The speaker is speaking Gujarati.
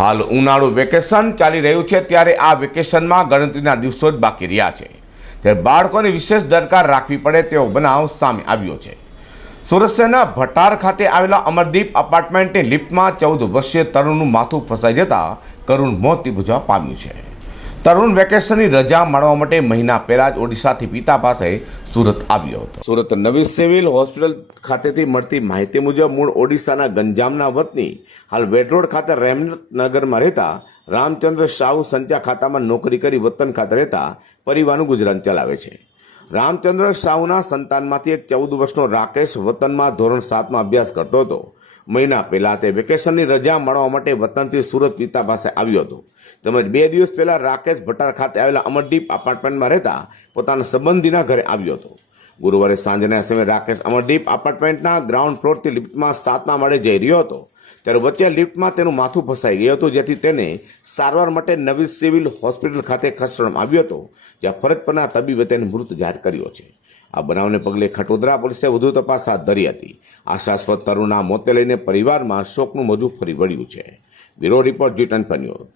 હાલ ઉનાળુ વેકેશન ચાલી રહ્યું છે ત્યારે આ વેકેશનમાં ગણતરીના દિવસો જ બાકી રહ્યા છે. ત્યારે બાળકોને વિશેષ દરકાર રાખવી પડે તેવો બનાવ સામે આવ્યો છે. સુરત શહેરના ભટાર ખાતે આવેલા અમરદીપ અપાર્ટમેન્ટની લિફ્ટમાં ચૌદ વર્ષીય તરુણનું માથું ફસાઈ જતા કરુણ મોત નિપજવા પામ્યું છે. તરુણ વેકેશનની રજા માણવા માટે મહિના પહેલા જ ઓડિશાથી પિતા પાસે સુરત આવ્યો હતો. સુરત નવી સિવિલ હોસ્પિટલ ખાતેથી મળતી માહિતી મુજબ મૂળ ઓડિશાના ગંજામના વતની હાલ વેટરોડ ખાતે રેમનગરમાં રહેતા રામચંદ્ર સાહુ સંચા ખાતામાં નોકરી કરી વતન ખાતે રહેતા પરિવારનું ગુજરાન ચલાવે છે. રામચંદ્ર સાહુના સંતાનમાંથી એક ચૌદ વર્ષનો રાકેશ વતનમાં ધોરણ સાતમાં અભ્યાસ કરતો હતો. મહિના પહેલા તે વેકેશનની રજા મળવા માટે વતનથી સુરત પિતા પાસે આવ્યો હતો. તેમજ બે દિવસ પહેલાં રાકેશ ભટાર ખાતે આવેલા અમરદીપ અપાર્ટમેન્ટમાં રહેતા પોતાના સંબંધીના ઘરે આવ્યો હતો. ગુરુવારે સાંજના સમયે રાકેશ અમરદીપ અપાર્ટમેન્ટના ગ્રાઉન્ડ ફ્લોરથી લિફ્ટમાં સાતમા માળે જઈ રહ્યો હતો. ત્યારે વચ્ચે લિફ્ટમાં તેનું માથું ફસાઈ ગયું હતું, જેથી તેને સારવાર માટે નવી સિવિલ હોસ્પિટલ ખાતે ખસેડવામાં આવ્યો હતો, જ્યાં ફરજ પરના તબીબે તેને મૃત જાહેર કર્યો છે. આ બનાવને પગલે ખટોદરા પોલીસે વધુ તપાસ હાથ ધરી હતી. આશાસ્પદ તરુણના મોતે લઈને પરિવારમાં શોકનું મોજું ફરી વળ્યું છે. બ્યુરો રિપોર્ટ જીટન ન્યૂઝ.